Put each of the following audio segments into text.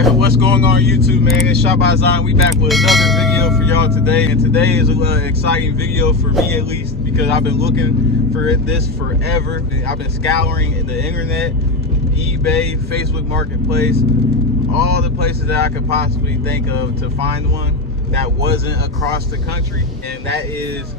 Alright, what's going on YouTube, man? It's Shot by Zion. We back with another video for y'all today. And today is an exciting video for me, at least, because I've been looking for this forever. I've been scouring the internet, eBay, Facebook Marketplace, all the places that I could possibly think of to find one that wasn't across the country. And that is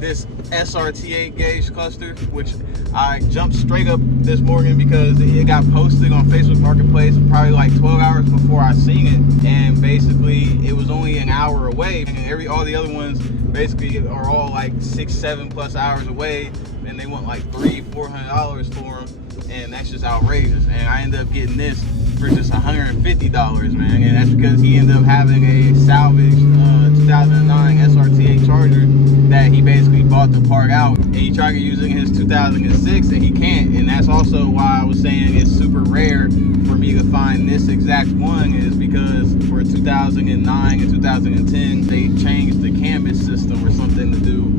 this SRT-8 gauge cluster, which I jumped straight up this morning because it got posted on Facebook Marketplace probably like 12 hours before I seen it, and basically it was only an hour away, and all the other ones basically are all like 6-7+ hours away, and they want like $300-400 for them, and that's just outrageous. And I ended up getting this for just $150, man, and that's because he ended up having a salvaged 2009 SRT-8 Charger that he basically bought the part out, and he tried using his 2006 and he can't. And that's also why I was saying it's super rare for me to find this exact one, is because for 2009 and 2010 they changed the canvas system or something to do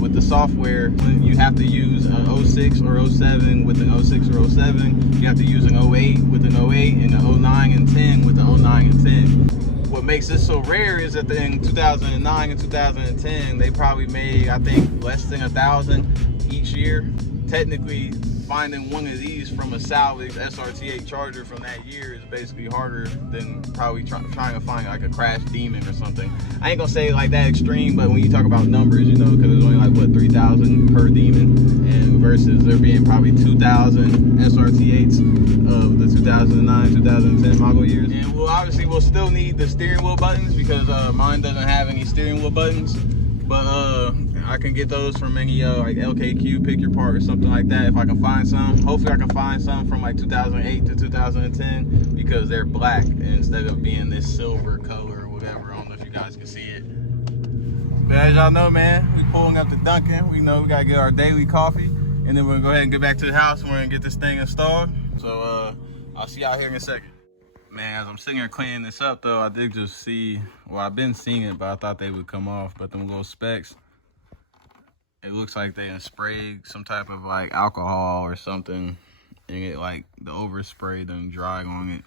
with the software. When you have to use an 06 or 07 with an 06 or 07, you have to use an 08 with an 08, and an 09 and 10 with an 09 and 10. What makes this so rare is that in 2009 and 2010, they probably made, I think, less than 1,000 each year. Technically, finding one of these from a salvaged SRT-8 Charger from that year is basically harder than probably trying to find like a crashed Demon or something. I ain't gonna say like that extreme, but when you talk about numbers, you know, because there's only like, what, 3,000 per Demon, and versus there being probably 2,000 SRT-8s of the 2009, 2010 model years. And obviously we'll still need the steering wheel buttons, because mine doesn't have any steering wheel buttons, but I can get those from any like LKQ, Pick Your Part or something like that if I can find some. Hopefully I can find some from like 2008 to 2010, because they're black instead of being this silver color or whatever. I don't know if you guys can see it. But as y'all know, man, we pulling up to Dunkin'. We know we gotta get our daily coffee, and then we're gonna go ahead and get back to the house, and we're gonna get this thing installed. So I'll see y'all here in a second. Man, as I'm sitting here cleaning this up though, I did just see, well, I've been seeing it, but I thought they would come off. But them little specks, it looks like they sprayed some type of like alcohol or something, and it like the overspray done dried on it.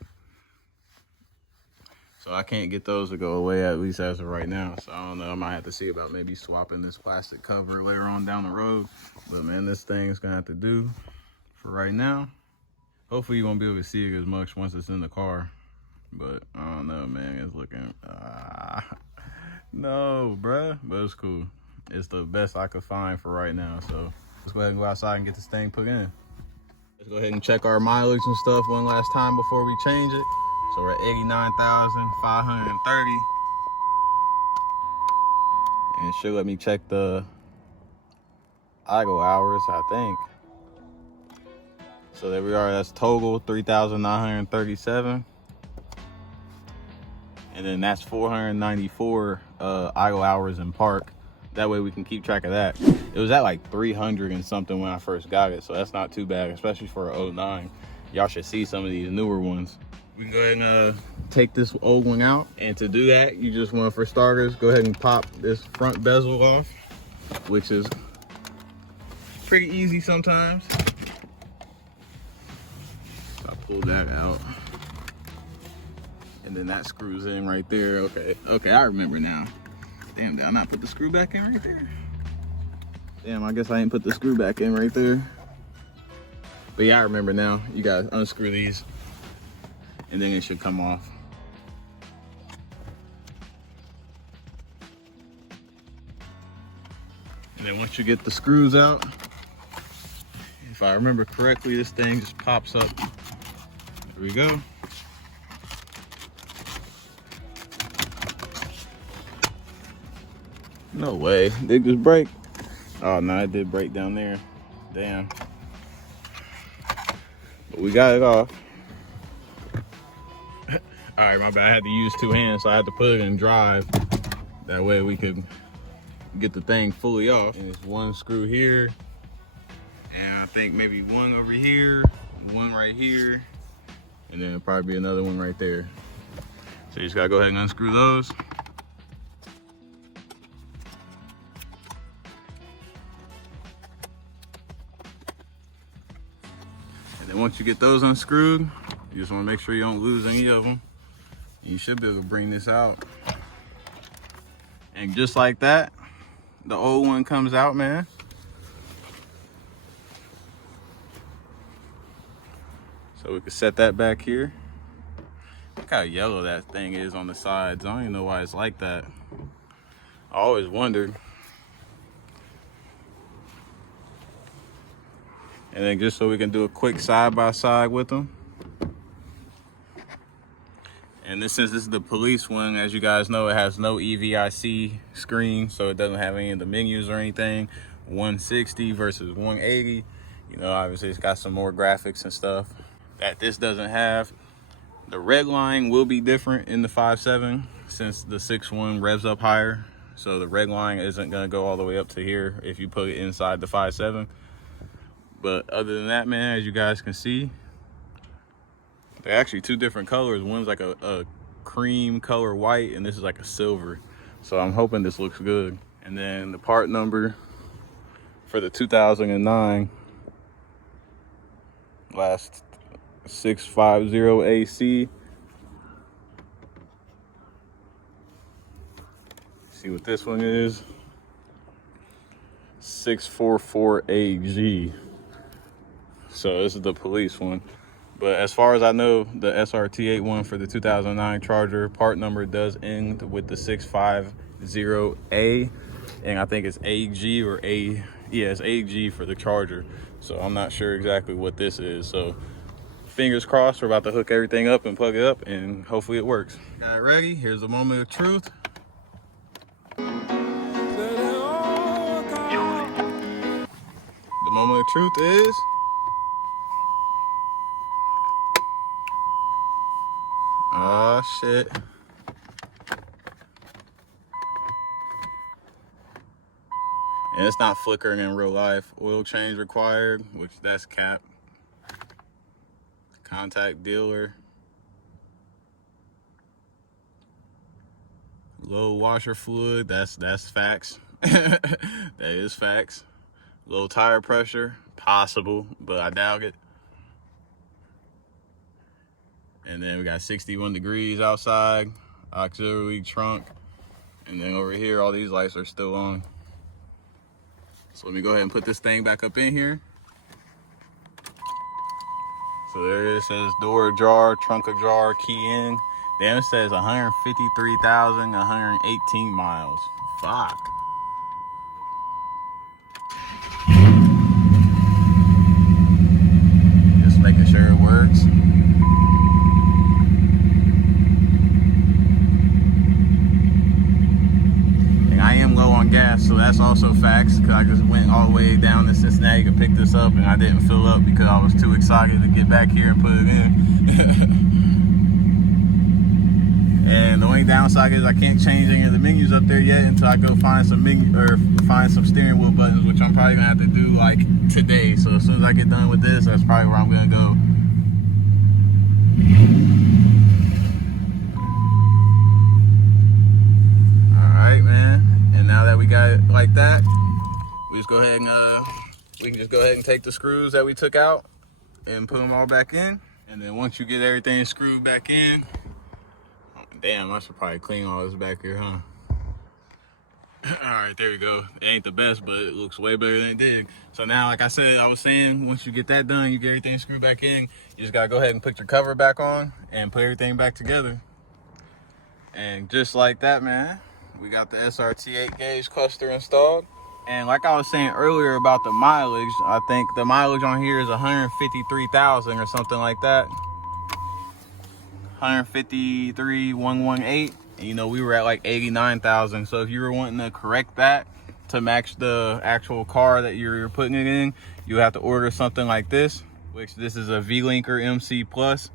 So I can't get those to go away, at least as of right now. So I don't know, I might have to see about maybe swapping this plastic cover later on down the road. But man, this thing's gonna have to do for right now. Hopefully you won't be able to see it as much once it's in the car. But I don't know, man, it's looking, no, bruh, but it's cool. It's the best I could find for right now. So let's go ahead and go outside and get this thing put in. Let's go ahead and check our mileage and stuff one last time before we change it. So we're at 89,530. And it should let me check the idle hours, I think. So there we are, that's total 3,937. And then that's 494 idle hours in park. That way we can keep track of that. It was at like 300 and something when I first got it, so that's not too bad, especially for a 09. Y'all should see some of these newer ones. We can go ahead and take this old one out. And to do that, you just want, for starters, go ahead and pop this front bezel off, which is pretty easy sometimes. So I pull that out. And then that screws in right there. Okay, I remember now. Damn, did I not put the screw back in right there? Damn, I guess I ain't put the screw back in right there. But yeah, I remember now. You gotta unscrew these, and then it should come off. And then once you get the screws out, if I remember correctly, this thing just pops up. There we go. No way, did it just break? Oh no, it did break down there. Damn. But we got it off. All right, my bad, I had to use two hands, so I had to put it in drive. That way we could get the thing fully off. And it's one screw here, and I think maybe one over here, one right here, and then it'll probably be another one right there. So you just gotta go ahead and unscrew those. And once you get those unscrewed, you just want to make sure you don't lose any of them. You should be able to bring this out. And just like that, the old one comes out, man. So we can set that back here. Look how yellow that thing is on the sides. I don't even know why it's like that. I always wondered. And then just so we can do a quick side-by-side with them. And since this is the police one, as you guys know, it has no EVIC screen, so it doesn't have any of the menus or anything. 160 versus 180. You know, obviously it's got some more graphics and stuff that this doesn't have. The red line will be different in the 5.7 since the 6.1 revs up higher. So the red line isn't gonna go all the way up to here if you put it inside the 5.7. But other than that, man, as you guys can see, they're actually two different colors. One's like a cream color white, and this is like a silver. So I'm hoping this looks good. And then the part number for the 2009 last 650 AC. See what this one is. 644 AG. So this is the police one. But as far as I know, the SRT-8 one for the 2009 Charger, part number does end with the 650A. And I think it's AG or A. Yeah, it's AG for the Charger. So I'm not sure exactly what this is. So fingers crossed, we're about to hook everything up and plug it up, and hopefully it works. Got it ready. Here's the moment of truth. The moment of truth is... oh, shit. And it's not flickering in real life. Oil change required, which that's cap. Contact dealer. Low washer fluid, that's facts. That is facts. Low tire pressure, possible, but I doubt it. And then we got 61 degrees outside, auxiliary trunk. And then over here, all these lights are still on. So let me go ahead and put this thing back up in here. So there it says door ajar, trunk ajar, key in. Then it says 153,118 miles. Fuck. Just making sure it works. And I am low on gas, so that's also facts, because I just went all the way down to Cincinnati to pick this up, and I didn't fill up because I was too excited to get back here and put it in. And the only downside is I can't change any of the menus up there yet until I go find some menu or find some steering wheel buttons, which I'm probably gonna have to do like today. So as soon as I get done with this, that's probably where I'm gonna go. All right, man. And now that we got it like that, we just go ahead and we can just go ahead and take the screws that we took out and put them all back in. And then once you get everything screwed back in, damn, I should probably clean all this back here, huh? All right, there we go. It ain't the best, but it looks way better than it did. So now, like I said, I was saying, once you get that done, you get everything screwed back in, you just gotta go ahead and put your cover back on and put everything back together. And just like that, man, we got the SRT-8 gauge cluster installed. And like I was saying earlier about the mileage, I think the mileage on here is 153,000 or something like that. 153,118. And you know, we were at like 89,000. So if you were wanting to correct that to match the actual car that you're putting it in, you have to order something like this, which this is a V-Linker MC Plus.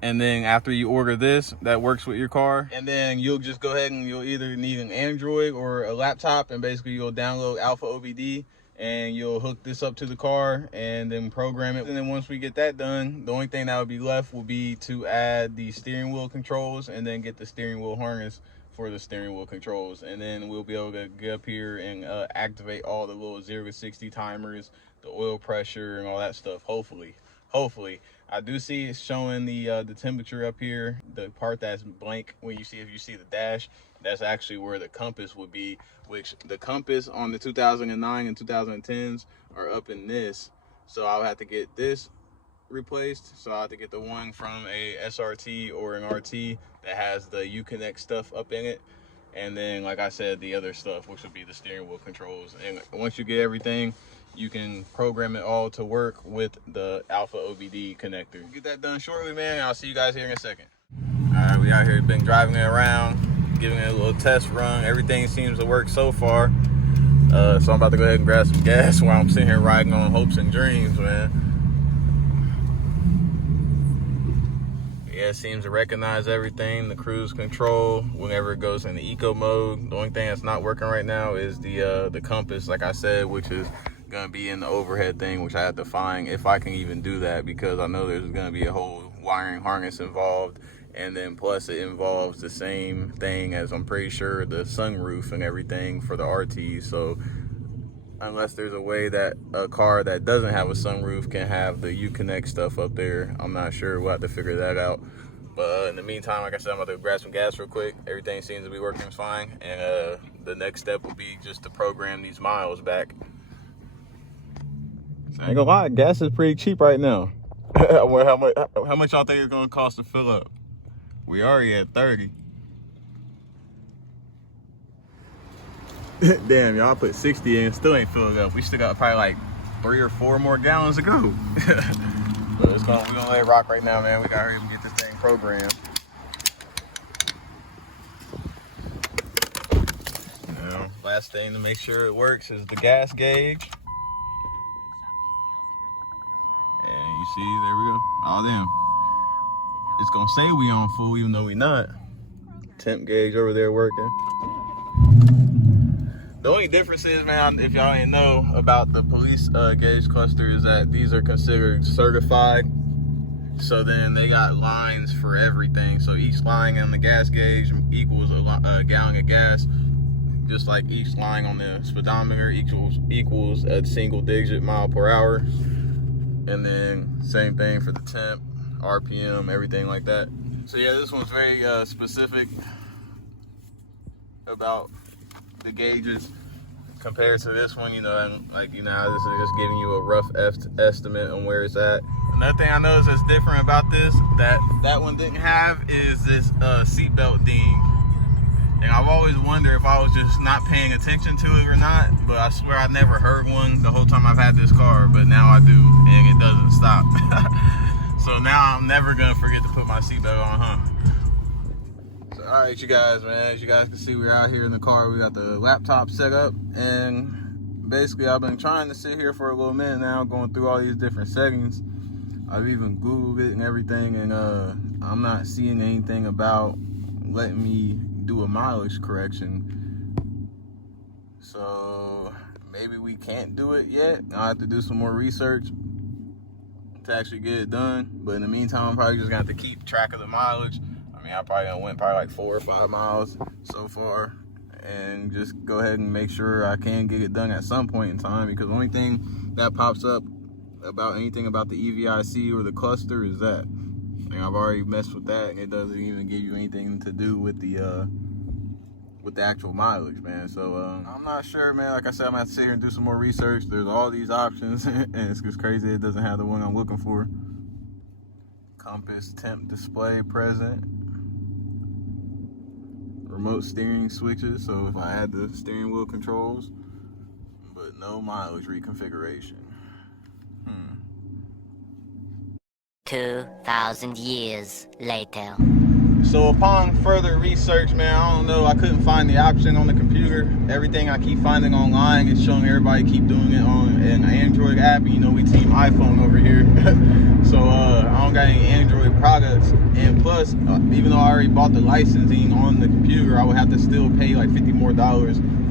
And then after you order this, that works with your car. And then you'll just go ahead and you'll either need an Android or a laptop, and basically you'll download Alpha OBD and you'll hook this up to the car and then program it. And then once we get that done, the only thing that would be left will be to add the steering wheel controls and then get the steering wheel harness for the steering wheel controls. And then we'll be able to get up here and activate all the little 0 to 60 timers, the oil pressure and all that stuff, hopefully. hopefully. I do see it showing the temperature up here. The part that's blank, when you see, if you see the dash, that's actually where the compass would be, which the compass on the 2009 and 2010s are up in this. So I'll have to get this replaced. So I'll have to get the one from a SRT or an RT that has the Uconnect stuff up in it. And then, like I said, the other stuff, which would be the steering wheel controls. And once you get everything, you can program it all to work with the Alpha OBD connector. Get that done shortly, man. I'll see you guys here in a second. All right, we out here, been driving it around, giving it a little test run. Everything seems to work so far. So I'm about to go ahead and grab some gas while I'm sitting here riding on hopes and dreams, man. Yeah, it seems to recognize everything, the cruise control, whenever it goes into eco mode. The only thing that's not working right now is the compass, like I said, which is gonna be in the overhead thing, which I have to find if I can even do that, because I know there's gonna be a whole wiring harness involved, and then plus it involves the same thing as, I'm pretty sure, the sunroof and everything for the RT. So unless there's a way that a car that doesn't have a sunroof can have the Uconnect stuff up there, I'm not sure. We'll have to figure that out. But in the meantime, like I said, I'm about to grab some gas real quick. Everything seems to be working fine, and the next step will be just to program these miles back. I ain't gonna lie, gas is pretty cheap right now. How much y'all think it's gonna cost to fill up? We already at 30. Damn, y'all put 60 in, still ain't filled up. We still got probably like 3 or 4 more gallons to go. But we're gonna let it rock right now, man. We gotta hurry up and get this thing programmed. Now, last thing to make sure it works is the gas gauge. And you see, there we go. Oh, damn. It's gonna say we on full, even though we not. Temp gauge over there working. The only difference is, man, if y'all didn't know about the police gauge cluster, is that these are considered certified. So then they got lines for everything. So each line on the gas gauge equals a gallon of gas. Just like each line on the speedometer equals a single digit mile per hour. And then same thing for the temp, RPM, everything like that. So yeah, this one's very specific about the gauges compared to this one, you know, and like, you know, this is just giving you a rough estimate on where it's at. Another thing I noticed that's different about this that one didn't have is this seatbelt ding. And I've always wondered if I was just not paying attention to it or not, but I swear I never heard one the whole time I've had this car, but now I do, and it doesn't stop. So now I'm never gonna forget to put my seatbelt on, huh? So, all right, you guys, man, as you guys can see, we're out here in the car. We got the laptop set up, and basically I've been trying to sit here for a little minute now, going through all these different settings. I've even Googled it and everything, and I'm not seeing anything about letting me do a mileage correction. So maybe we can't do it yet. I'll have to do some more research to actually get it done. But in the meantime, I'm probably just gonna have to keep track of the mileage. I mean, I probably went like 4 or 5 miles so far, and just go ahead and make sure I can get it done at some point in time, because the only thing that pops up about anything about the EVIC or the cluster is that. And I've already messed with that, and it doesn't even give you anything to do with the actual mileage, man. So I'm not sure, man. Like I said, I'm gonna have to sit here and do some more research. There's all these options, and it's just crazy it doesn't have the one I'm looking for. Compass temp display present. Remote steering switches, so if I had the steering wheel controls, but no mileage reconfiguration. 2,000 years later. So upon further research, man, I don't know, I couldn't find the option on the computer. Everything I keep finding online is showing everybody keep doing it on an Android app. You know, we team iPhone over here. So I don't got any Android products. And plus, even though I already bought the licensing on the computer, I would have to still pay like $50 more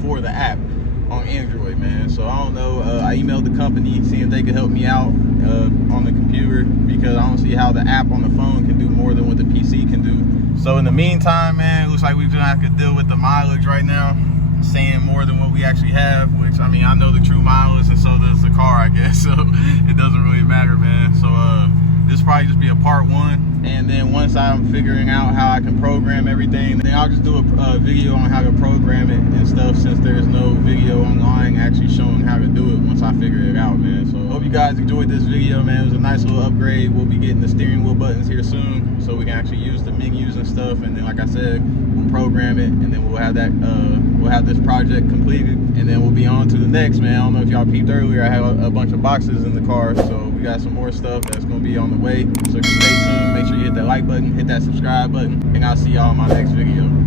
for the app on Android, man. So I don't know. I emailed the company seeing if they could help me out on the computer, because I don't see how the app on the phone can do more than what the PC can do. So in the meantime, man, it looks like we're gonna have to deal with the mileage right now. saying more than what we actually have, which, I mean, I know the true mileage and so does the car, I guess, so it doesn't really matter, man. So this will probably just be a part one, and then once I'm figuring out how I can program everything, then I'll just do a video on how to program it and stuff, since there's no video online actually showing how to do it once I figure it out, man. So hope you guys enjoyed this video, man. It was a nice little upgrade. We'll be getting the steering wheel buttons here soon, so we can actually use the menus and stuff, and then, like I said, we'll program it, and then we'll have that we'll have this project completed, and then we'll be on to the next, man. I don't know if y'all peeped earlier, I have a bunch of boxes in the car, so we got some more stuff that's gonna be on the way. So stay tuned, make sure you hit that like button, hit that subscribe button, and I'll see y'all in my next video.